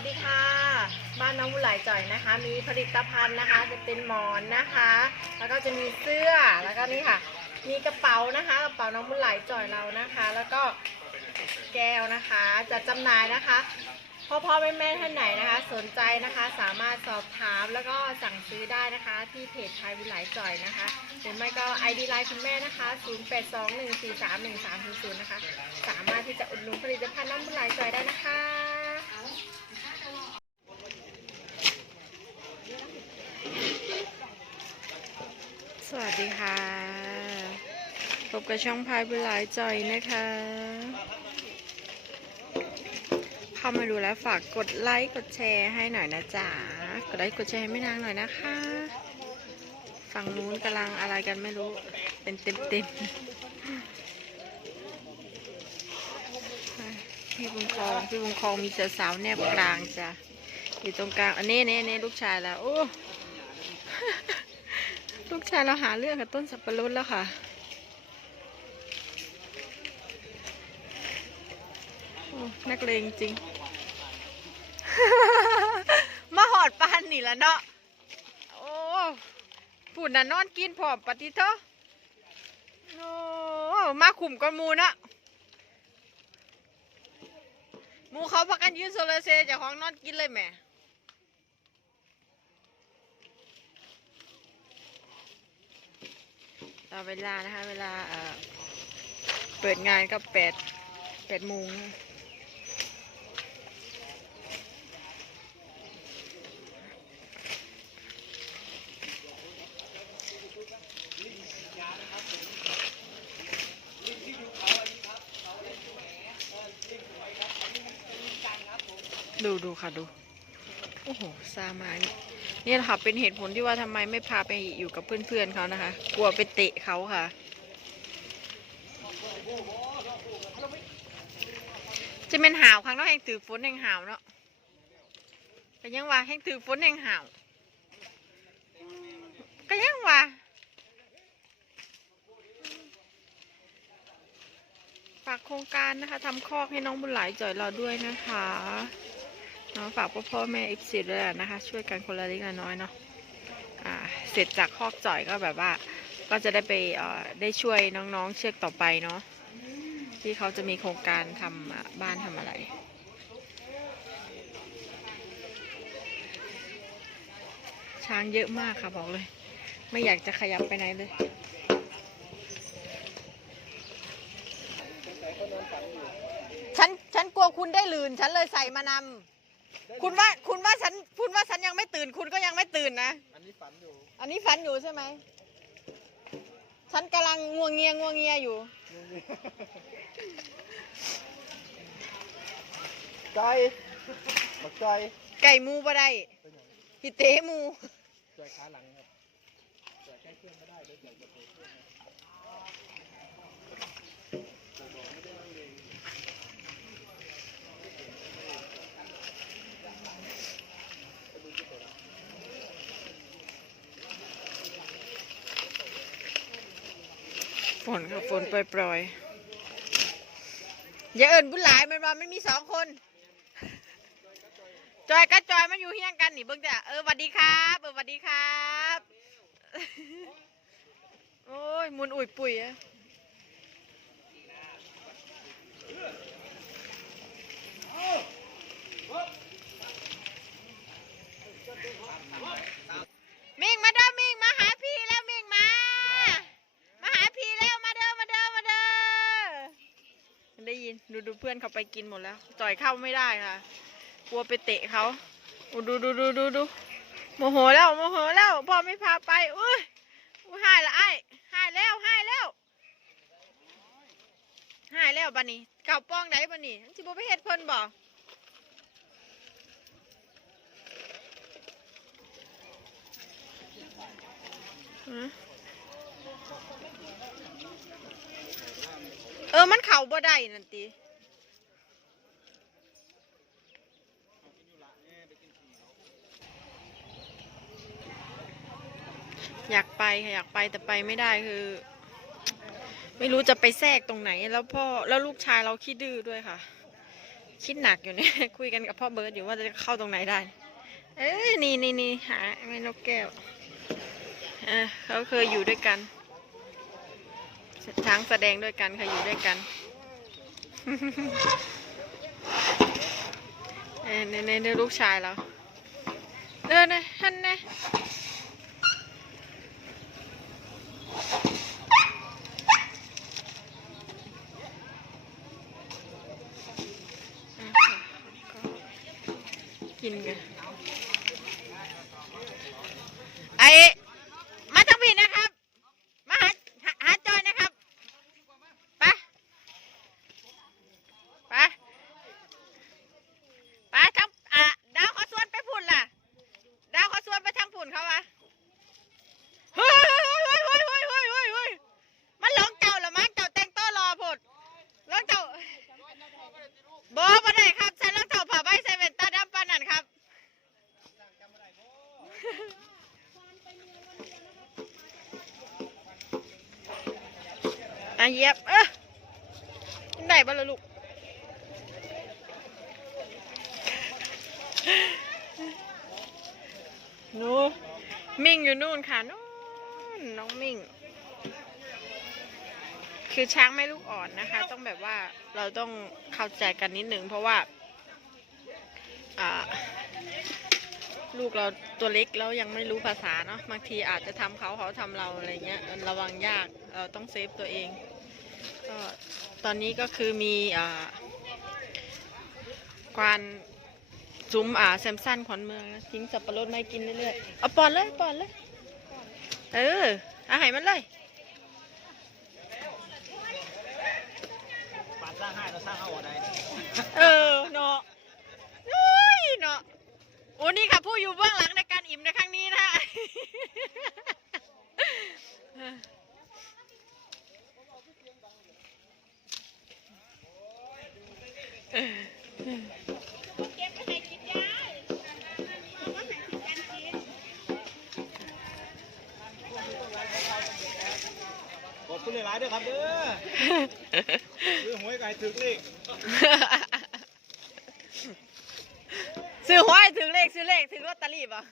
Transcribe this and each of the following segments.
วัสดีค่ะ บ้านน้องบุหลายจ่อยนะคะ มีผลิตภัณฑ์นะคะ จะเป็นหมอนนะคะ แล้วก็จะมีเสื้อ แล้วก็นี่ค่ะ มีกระเป๋านะคะ กระเป๋าน้องบุหลายจ่อยเรานะคะ แล้วก็แก้วนะคะ จัดจำหน่ายนะคะพ่อพ่อแม่แม่ท่านไหนนะคะ สนใจนะคะสามารถสอบถามแล้วก็สั่งซื้อได้นะคะ ที่เพจไทยวิไลจ่อยนะคะหรือไม่ก็ ID ไลน์คุณแม่นะคะ 0821431300นะคะ สามารถที่จะอุดหนุนผลิตภัณฑ์น้ำบุญไหลจ่อยได้นะคะ สวัสดีค่ะ พบกับช่องพายบุหลายจอยนะคะ เข้ามาดูแล้วฝากกดไลค์กดแชร์ให้หน่อยนะจ๊ะ กดไลค์กดแชร์ให้ไม่นางหน่อยนะคะ ฝั่งนู้นกำลังอะไรกันไม่รู้ เป็นเต็มเต็มๆพี่บุญครองพี่บุญครองมีสาวๆแนบกลางจ้ะ อยู่ตรงกลาง อันนี้นี่นี่ลูกชายแล้ว โอ้ ลูกชายเราหาเรื่องกับต้นสับปะรดแล้วค่ะ โอ้นักเลงจริง มาหอดปานนี่ละเนาะ โอ้ปุ่นน่ะนอนกินพรอมปฏิเถอะโอ้มาขุมก้อนมูนะมูเขาพักกันยืนโซลาเซจากของนอนกินเลยแม่ ต่อเวลานะคะ เวลาเปิดงานก็แปดแปดโมงดูดูค่ะดู โอ้โหซามานี่นี่แหละค่ะเป็นเหตุผลที่ว่าทำไมไม่พาไปอยู่กับเพื่อนๆเขานะคะ กลัวไปเตะเขาค่ะ จะเป็นหาวครั้งเนาะแห่งถือฝนแห่งหาวเนาะก็ยังว่าแห่งถือฝนแห่งหาวก็ยังว่าฝากโครงการนะคะทำคอกให้น้องบุญหลายจ่อยเราด้วยนะคะ นาะฝากพ่อพ่อแม่อีกสิด้วยนะคะ ช่วยกันคนละเล็กละน้อยเนาะอ่าเสร็จจากคอกจ่อยก็แบบว่า ก็จะได้ไปเอ่อได้ช่วยน้องๆเชือกต่อไปเนาะที่เขาจะมีโครงการทำบ้านทำอะไรช้างเยอะมากค่ะบอกเลย ไม่อยากจะขยับไปไหนเลยฉันฉันกลัวคุณได้ลืน ฉันเลยใส่มานำ คุณว่าคุณว่าฉันคุณว่าฉันยังไม่ตื่น คุณก็ยังไม่ตื่นนะ อันนี้ฝันอยู่อันนี้ฝันอยู่ใช่ไหม ฉันกำลังง่วงเงียง่วงเงียอยู่ ใจบักใจไก่หมูบ่ได้เป็นอย่างพี่เตหมูใจขาหลังครับใจใกล้เครื่องไม่ได้เลยใจจะเปิดเครื่อง ฝนค่ะฝนปล่อยๆอย่าเอิญบุญหลายมันว่ามันมีสองคน จอยกับจอยมันอยู่เฮี้ยงกันนี่เบิ่งจ้ะเออสวัสดีครับเออสวัสดีครับ โอ้ยหมุนอุ่ยปุ๋ยอะมิงมาเด้อมิงมาหาพี่แล้วมิงมา มาหาพี่แล้วมาเด้อมาเด้อมาเด้อไดูดูเพื่อนเขาไปกินหมดแล้ว จ่อยเข้าไม่ได้ค่ะ กลัวไปเตะเขาอดูดูดูดูดูโมโหแล้วโมโหแล้วพ่อไม่พาไปอุ้ยอุ้ยหายละไอ้หายแล้วหายแล้วหายแล้วบันนี้เก่าป้องไหนบันนี้จิบไปเฮ็ดเพิ่นบ่ฮะเออมันเข่าบ่ได้นั่นติ อยากไปค่ะอยากไปแต่ไปไม่ได้คือ ไม่รู้จะไปแทรกตรงไหน แล้วพ่อแล้วลูกชายเราขี้ดื้อด้วยค่ะ คิดหนักอยู่เนี่ย คุยกันกับพ่อเบิร์ดอยู่ว่าจะเข้าตรงไหนได้ เอ้ยนี่นี่นี่หาแม่นกแก้วอะเขาเคยอยู่ด้วยกันช้างแสดงด้วยกันเคยอยู่ด้วยกันเออเนี่ยเนี่ยเนี่ยลูกชายเราเออนะฮันนะอะค่ะ กินกันไอมาทางผิดนะครับมาหาหาหาจอยนะครับไปไปไปทางอะดาวเขาสวนไปพุ่นล่ะ ดาวเขาสวนไปทางพุ่นเขาวะเฮ้ยเฮ้ยเฮ้ยเฮ้ยเฮ้ยเฮ้ยเฮ้ยมันหลงเจ้าเหรอมั้งเจ้าแต่งตัวรอพุ่นหลงเจ้าบอมาได้ครับใส่รองเท้าผ้าใบใส่แว่นตาดำปานนั่นครับ อะเย็บเออได้บ่ละลูกนูมิ่งอยู่นู่นค่ะนู่นน้องมิ่ง คือช้างไม่ลูกอ่อนนะคะ ต้องแบบว่าเราต้องเข้าใจกันนิดหนึ่งเพราะว่า ลูกเราตัวเล็กแล้วยังไม่รู้ภาษาเนาะบางทีอาจจะทำเขาเขาทำเราอะไรเงี้ยมันระวังยากเราต้องเซฟตัวเองก็ตอนนี้ก็คือมีอ่าควานซุ้มอ่าแซมสันขวัญเมืองนะทิ้งสับปะรดไม่กินเรื่อยๆเอาปอนเลยปอนเลยเออเอาให้มันเลยปานสร้างให้เราสร้างเอาอะไรเออเนาะนุ้ยเนาะ โอ้นี่ค่ะ ผู้อยู่เบื้องหลังในการอิ่มในครั้งนี้นะขอบคุณหลายๆด้วยครับเด้อซื้อหวยไก่ถึกเลข ซื้อหว ยถึงเลขซื้อเลขถึงลอตเตอรี่ป่ะ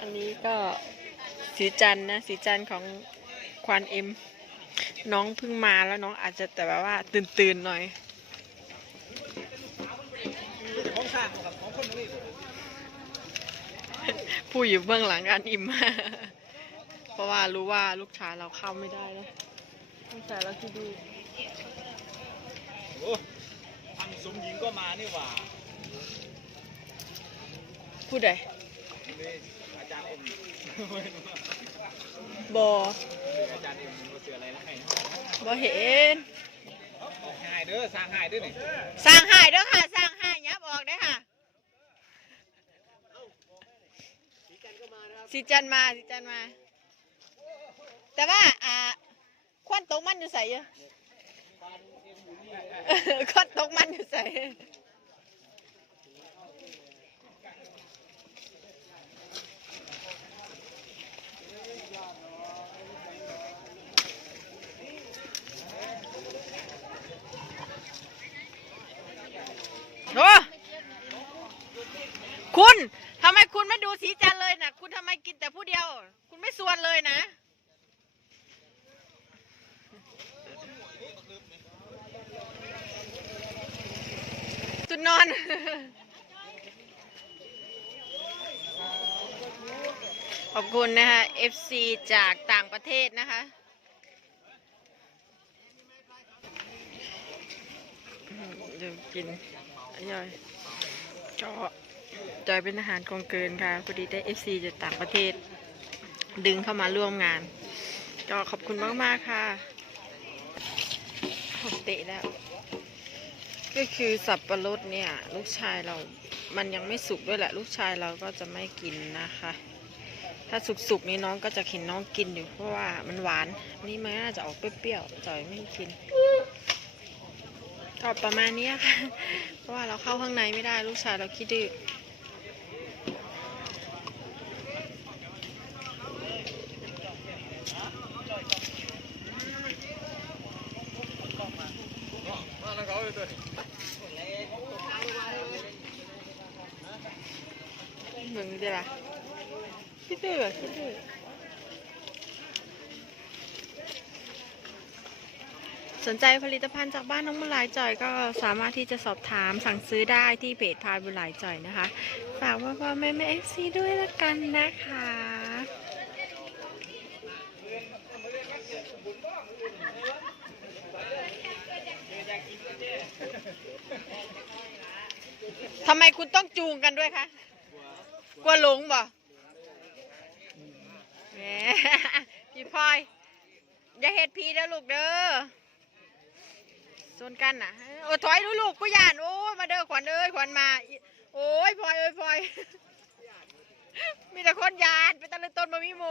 อันนี้ก็สีจันทร์นะสีจันทร์ของควานเอ็ม น้องเพิ่งมาแล้วน้องอาจจะแต่แบบว่าตื่นตื่นๆหน่อยของสร้างกับของคนนี้ผู้อยู่เบื้องหลังการอิ่มเพราะว่ารู้ว่าลูกชายเราเข้าไม่ได้แล้วลูกชายเราที่ดู โอ้ทำสมหญิงก็มานี่หว่าผู้ใดนี่อาจารย์เอ็มบออาจารย์เอ็มมาเสืออะไรนะให้บอเห็นเอาหายเด้อสร้างหายเด้อนี่สร้างหายเด้อค่ะ สร้างหายยับออกได้อค่ะสีจันทร์มาสีจันทร์มา แต่ว่าอ่าควันตกมันอยู่ใส่เยอะควัน ก็ตกมันอยู่ใส่โอ้คุณทำไมคุณไม่ดูสีจันเลยนะคุณทำไมกินแต่ผู้เดียว คุณไม่ส่วนเลยนะ นอน ขอบคุณนะคะ FC จากต่างประเทศนะคะเดี๋ยวกินอย่อยก็จอยเป็นอาหารกองเกินค่ะพอดีได้ FC จากต่างประเทศ ดึงเข้ามาร่วมงาน ก็ขอบคุณมาก ๆ ค่ะผมเตะแล้ว ก็คือสับปะรดเนี่ย ลูกชายเรา มันยังไม่สุกด้วยแหละ ลูกชายเราก็จะไม่กินนะคะ ถ้าสุกๆนี่น้องก็จะเห็นน้องกินอยู่เพราะว่ามันหวาน นี่มันน่าจะออกเปรี้ยวๆจอยไม่กินก็ประมาณนี้ค่ะ เพราะว่าเราเข้าข้างในไม่ได้ลูกชายเราคิดดื้อ เลยตัวนี้ มึงจะล่ะคิ ดื้อคิดดื้อสนใจผลิตภัณฑ์จากบ้านน้องบุญหลายจ่อยก็สามารถที่จะสอบถามสั่งซื้อได้ที่เพจพายบุญหลายจ่อยนะคะ ฝากพ่อพ่อแม่แม่เอฟซีด้วยละกันนะคะทำไมคุณต้องจูงกันด้วยคะ กลัวหลงบ่ พี่พลอย อย่าเฮ็ดพีเด้อลูกเด้อชนกันน่ะ โอ้ถอยดูลูกกูย่านโอ้ยมาเด้อขวัญเอ้ยขวัญมา โอ้ยพลอยเอ้ยพลอย มีแต่คนยานไปตะลึงต้นมามีหมู